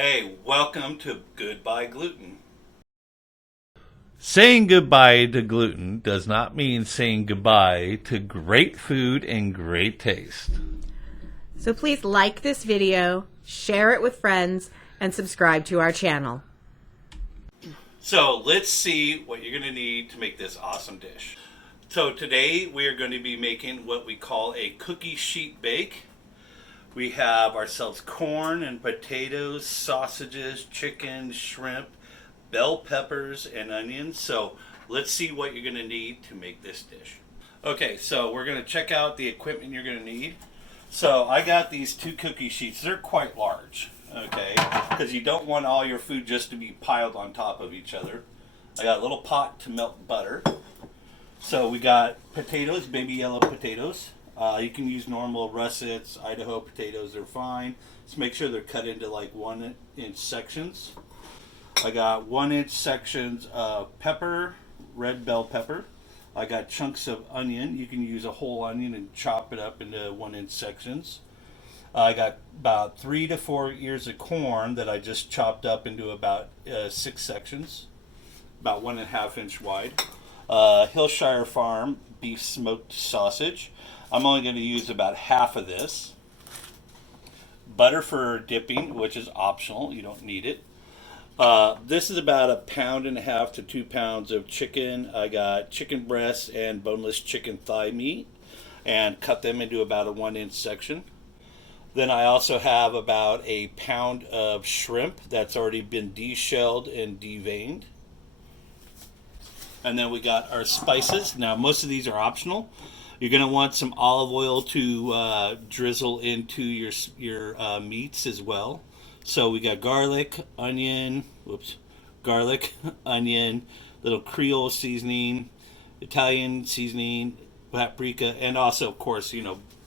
Hey, welcome to Goodbye Gluten. Saying goodbye to gluten does not mean saying goodbye to great food and great taste. So please like this video, share it with friends, and subscribe to our channel. So let's see what you're going to need to make this awesome dish. So today we are going to be making what we call a cookie sheet bake. We have ourselves corn and potatoes, sausages, chicken, shrimp, bell peppers, and onions. So let's see what you're going to need to make this dish. Okay, so we're going to check out the equipment you're going to need. So I got these 2 cookie sheets. They're quite large, okay, because you don't want all your food just to be piled on top of each other. I got a little pot to melt butter. So we got potatoes, baby yellow potatoes. You can use normal russets, Idaho potatoes, they're fine. Just make sure they're cut into like 1-inch sections. I got 1-inch sections of pepper, red bell pepper. I got chunks of onion. You can use a whole onion and chop it up into 1-inch sections. I got about 3 to 4 ears of corn that I just chopped up into about 6 sections, about 1.5-inch wide. Hillshire Farm beef smoked sausage. I'm only going to use about half of this. Butter for dipping, which is optional. You don't need it. This is about 1.5 pounds to 2 pounds of chicken. I got chicken breasts and boneless chicken thigh meat and cut them into about a 1-inch section. Then I also have about 1 pound of shrimp that's already been deshelled and deveined. And then we got our spices. Now most of these are optional. You're going to want some olive oil to drizzle into your meats as well. So we got garlic, onion, little Creole seasoning, Italian seasoning, paprika, and also, of course,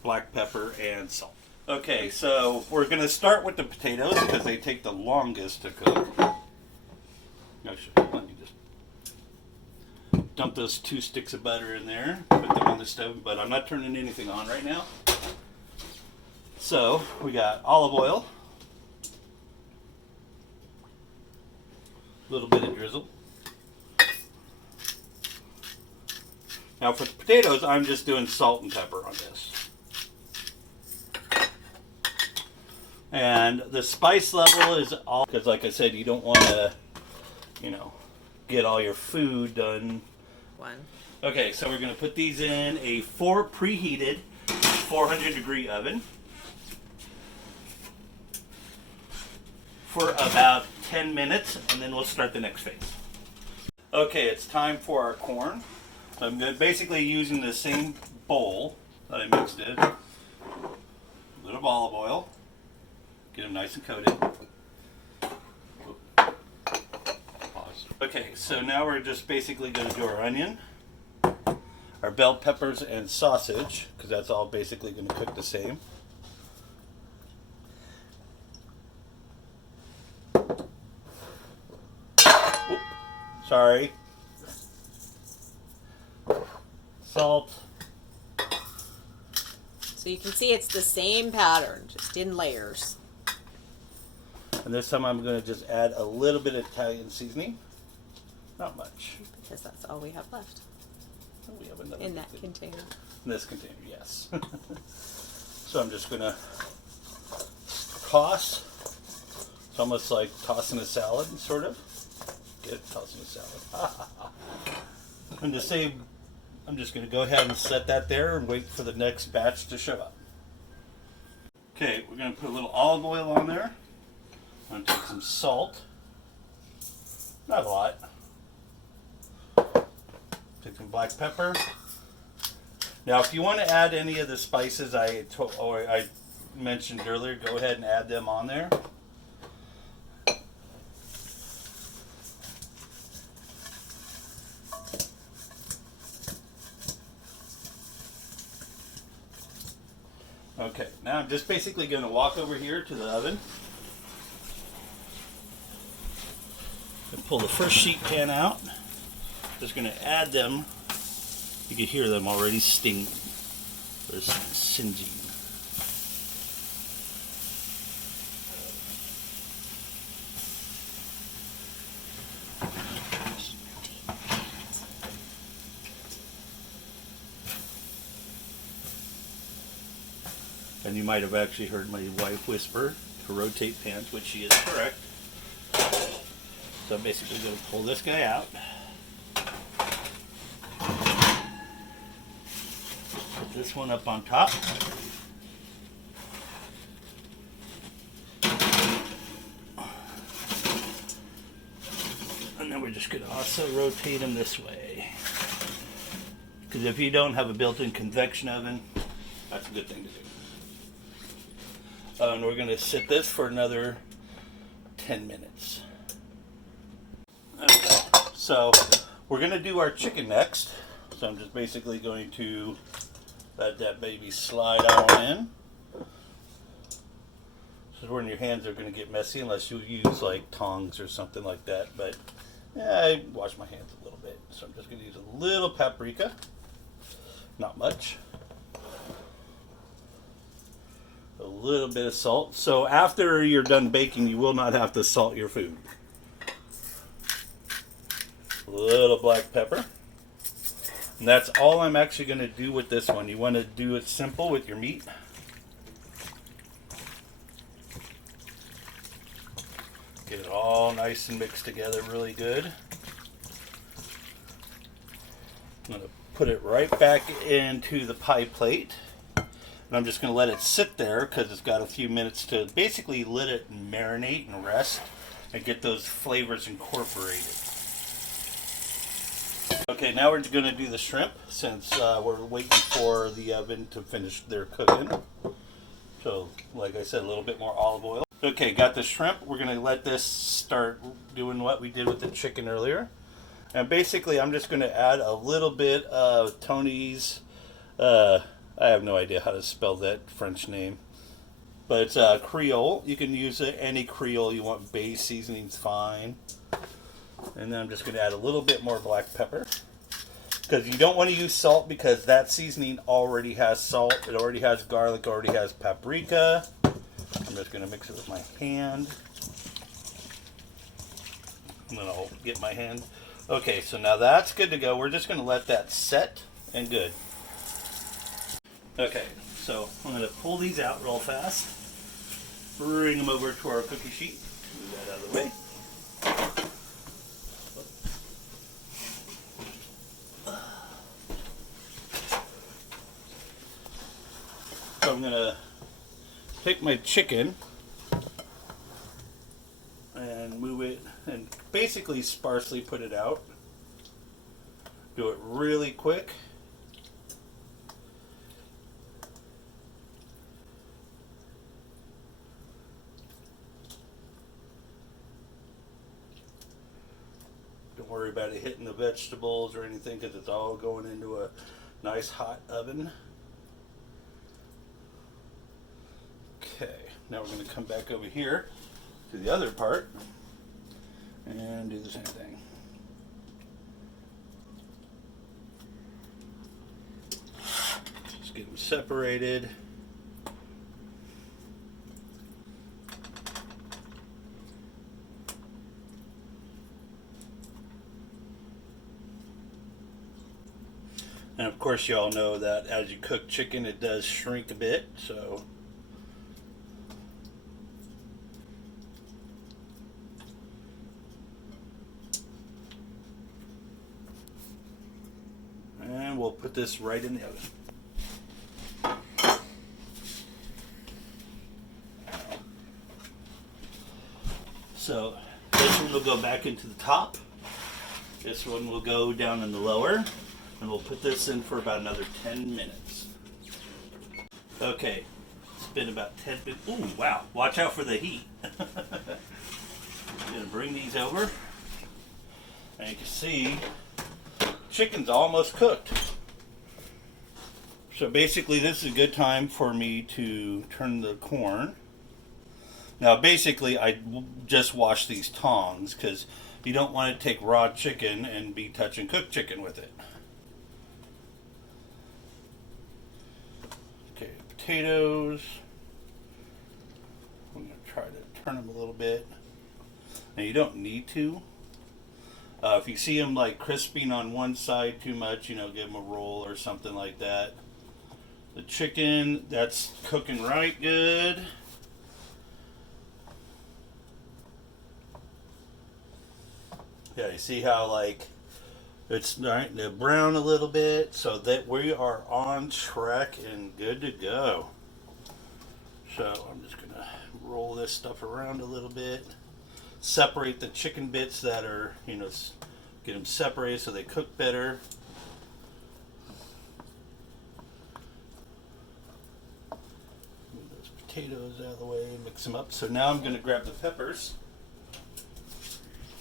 black pepper and salt. Okay, so we're going to start with the potatoes because they take the longest to cook. Let me just dump those 2 sticks of butter in there, put them on the stove, but I'm not turning anything on right now. So we got olive oil, a little bit of drizzle. Now for the potatoes, I'm just doing salt and pepper on this. And the spice level is all, because like I said, you don't want to, get all your food done. Okay, so we're going to put these in a preheated 400-degree oven for about 10 minutes, and then we'll start the next phase. Okay, it's time for our corn. So I'm basically using the same bowl that I mixed it. A little of olive oil. Get them nice and coated. Pause. Okay, so now we're just basically going to do our onion, our bell peppers, and sausage, because that's all basically going to cook the same. Sorry. Salt. So you can see it's the same pattern, just in layers. And this time I'm going to just add a little bit of Italian seasoning. Not much. Because that's all we have left. Oh, we have another in that container. In this container, yes. So I'm just going to toss. It's almost like tossing a salad, sort of. Get it? Tossing a salad. And to save, I'm just going to go ahead and set that there and wait for the next batch to show up. Okay, we're going to put a little olive oil on there. I'm going to take some salt. Not a lot. Take some black pepper. Now, if you want to add any of the spices I mentioned earlier, go ahead and add them on there. Okay, now I'm just basically going to walk over here to the oven and pull the first sheet pan out. Just going to add them. You can hear them already stinging. There's singeing. And you might have actually heard my wife whisper to rotate pans, which she is correct. So I'm basically going to pull this guy out. Put this one up on top. And then we're just going to also rotate them this way. Because if you don't have a built-in convection oven, that's a good thing to do. And we're going to sit this for another 10 minutes. Okay, so we're going to do our chicken next. So I'm just basically going to let that baby slide on in. This is when your hands are going to get messy unless you use like tongs or something like that. But yeah, I wash my hands a little bit. So I'm just going to use a little paprika. Not much. A little bit of salt. So after you're done baking, you will not have to salt your food. A little black pepper. And that's all I'm actually going to do with this one. You want to do it simple with your meat. Get it all nice and mixed together really good. I'm going to put it right back into the pie plate. And I'm just going to let it sit there because it's got a few minutes to basically let it marinate and rest and get those flavors incorporated. Okay, now we're going to do the shrimp since we're waiting for the oven to finish their cooking. So, like I said, a little bit more olive oil. Okay, got the shrimp. We're going to let this start doing what we did with the chicken earlier. And basically, I'm just going to add a little bit of Tony's, I have no idea how to spell that French name, but it's Creole. You can use any Creole you want. Base seasoning's fine. And then I'm just going to add a little bit more black pepper. Because you don't want to use salt because that seasoning already has salt. It already has garlic, already has paprika. I'm just going to mix it with my hand. And then I'll get my hand. Okay, so now that's good to go. We're just going to let that set and good. Okay, so I'm going to pull these out real fast. Bring them over to our cookie sheet. Move that out of the way. So I'm going to take my chicken and move it and basically sparsely put it out. Do it really quick. Don't worry about it hitting the vegetables or anything because it's all going into a nice hot oven. Okay, now we're going to come back over here to the other part and do the same thing. Just get them separated. And of course you all know that as you cook chicken it does shrink a bit, so and we'll put this right in the oven. So this one will go back into the top. This one will go down in the lower. And we'll put this in for about another 10 minutes. Okay, it's been about 10 minutes. Ooh, wow, watch out for the heat. I'm gonna bring these over. And you can see, chicken's almost cooked. So basically this is a good time for me to turn the corn. Now basically I just wash these tongs because you don't want to take raw chicken and be touching cooked chicken with it. Okay, potatoes. I'm going to try to turn them a little bit. Now you don't need to. If you see them like crisping on one side too much, you know, give them a roll or something like that. The chicken, that's cooking right good. Yeah, you see how like it's starting to brown a little bit, so that we are on track and good to go. So I'm just gonna roll this stuff around a little bit, separate the chicken bits that are, you know, get them separated so they cook better. Move those potatoes out of the way, mix them up. So now I'm gonna grab the peppers,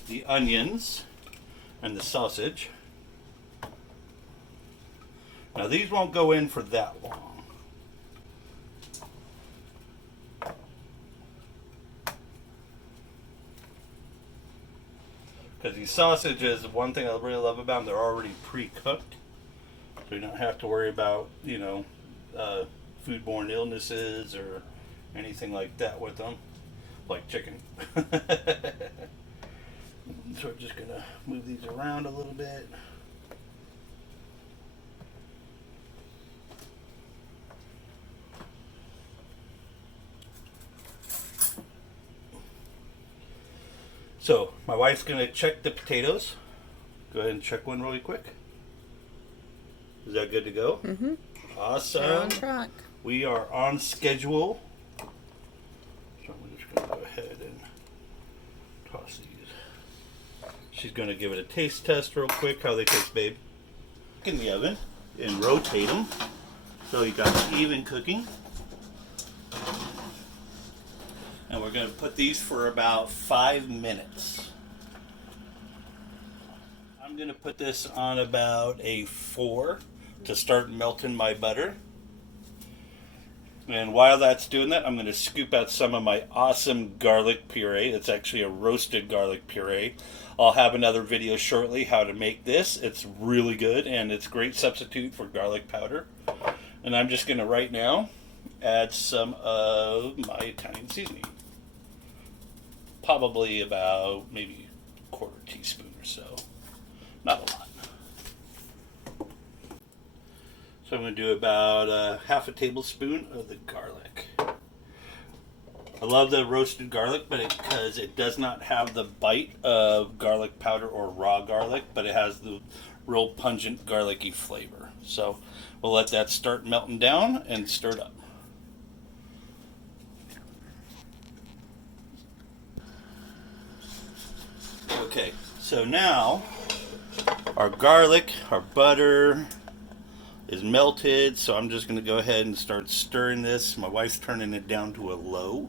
the onions, and the sausage. Now these won't go in for that long. Because these sausages, one thing I really love about them, they're already pre-cooked. So you don't have to worry about, you know, foodborne illnesses or anything like that with them. Like chicken. So we're just gonna move these around a little bit. So my wife's gonna check the potatoes. Go ahead and check one really quick. Is that good to go? Mm-hmm. Awesome. They're on track. We are on schedule. So I'm just gonna go ahead and toss these. She's gonna give it a taste test real quick. How they taste, babe? In the oven and rotate them so you got even cooking. And we're going to put these for about 5 minutes. I'm going to put this on about a 4 to start melting my butter. And while that's doing that, I'm going to scoop out some of my awesome garlic puree. It's actually a roasted garlic puree. I'll have another video shortly how to make this. It's really good and it's a great substitute for garlic powder. And I'm just going to right now add some of my Italian seasoning. Probably about maybe a 1/4 teaspoon or so. Not a lot. So I'm going to do about 1/2 tablespoon of the garlic. I love the roasted garlic, but because it does not have the bite of garlic powder or raw garlic, but it has the real pungent garlicky flavor. So we'll let that start melting down and stir it up. Okay, so now our garlic, our butter is melted, so I'm just going to go ahead and start stirring this. My wife's turning it down to a low.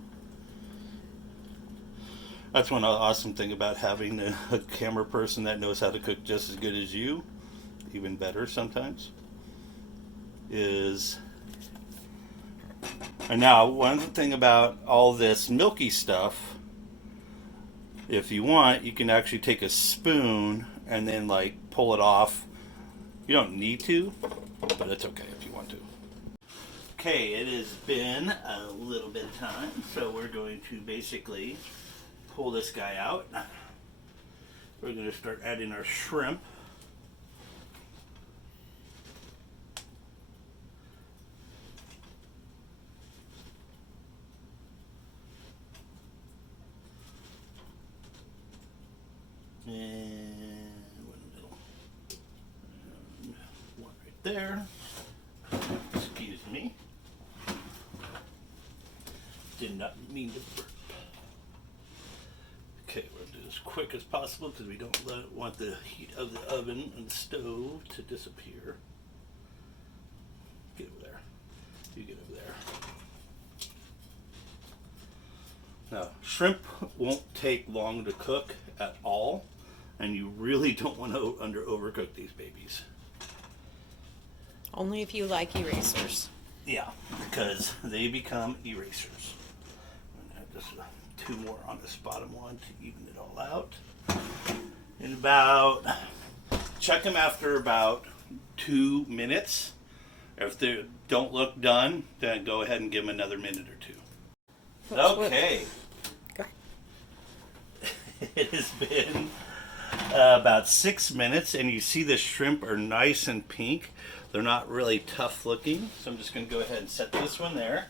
That's one awesome thing about having a camera person that knows how to cook just as good as you, even better sometimes, is... And now, one thing about all this milky stuff, if you want, you can actually take a spoon and then like pull it off. You don't need to, but it's okay if you want to. Okay, it has been a little bit of time, so we're going to basically pull this guy out. We're going to start adding our shrimp. And one middle. And one right there. Excuse me. Did not mean to burp. Okay, we'll do this as quick as possible because we don't want the heat of the oven and the stove to disappear. Get over there. You get over there. Now, shrimp won't take long to cook at all, and you really don't want to overcook these babies. Only if you like erasers. Yeah, because they become erasers. I'm gonna have just 2 more on this bottom one to even it all out. And check them after about 2 minutes. If they don't look done, then go ahead and give them another minute or 2. Okay. Go ahead. It has been about 6 minutes, and you see the shrimp are nice and pink. They're not really tough looking, so I'm just going to go ahead and set this one there.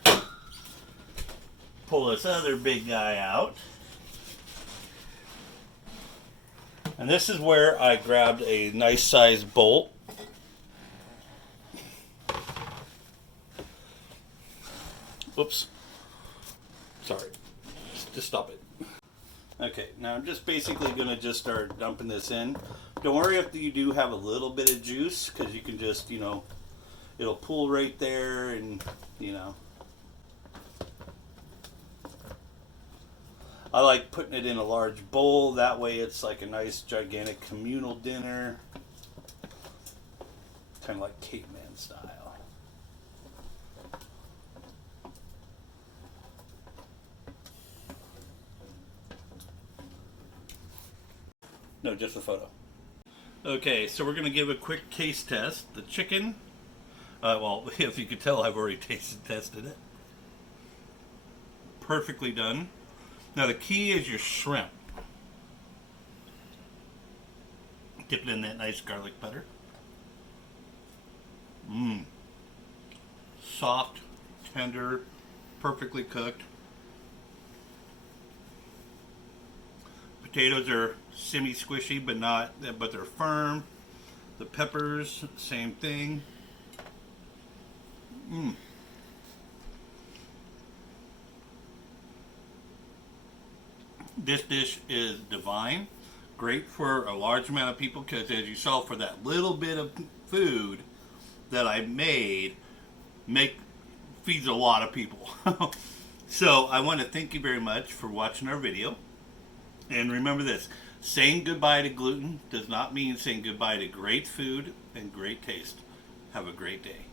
Pull this other big guy out. And this is where I grabbed a nice sized bolt. Oops. Sorry. Just stop it. Okay, now I'm just basically going to just start dumping this in. Don't worry if you do have a little bit of juice, because you can just, you know, it'll pool right there and, you know. I like putting it in a large bowl. That way it's like a nice gigantic communal dinner. Kind of like caveman style. No, just a photo. Okay, so we're going to give a quick taste test. The chicken, well, if you could tell, I've already tested it. Perfectly done. Now the key is your shrimp. Dip it in that nice garlic butter. Mmm. Soft, tender, perfectly cooked. Potatoes are semi-squishy, but they're firm. The peppers, same thing. Mmm. This dish is divine. Great for a large amount of people, because as you saw, for that little bit of food that I made, feeds a lot of people. So I want to thank you very much for watching our video. And remember this, saying goodbye to gluten does not mean saying goodbye to great food and great taste. Have a great day.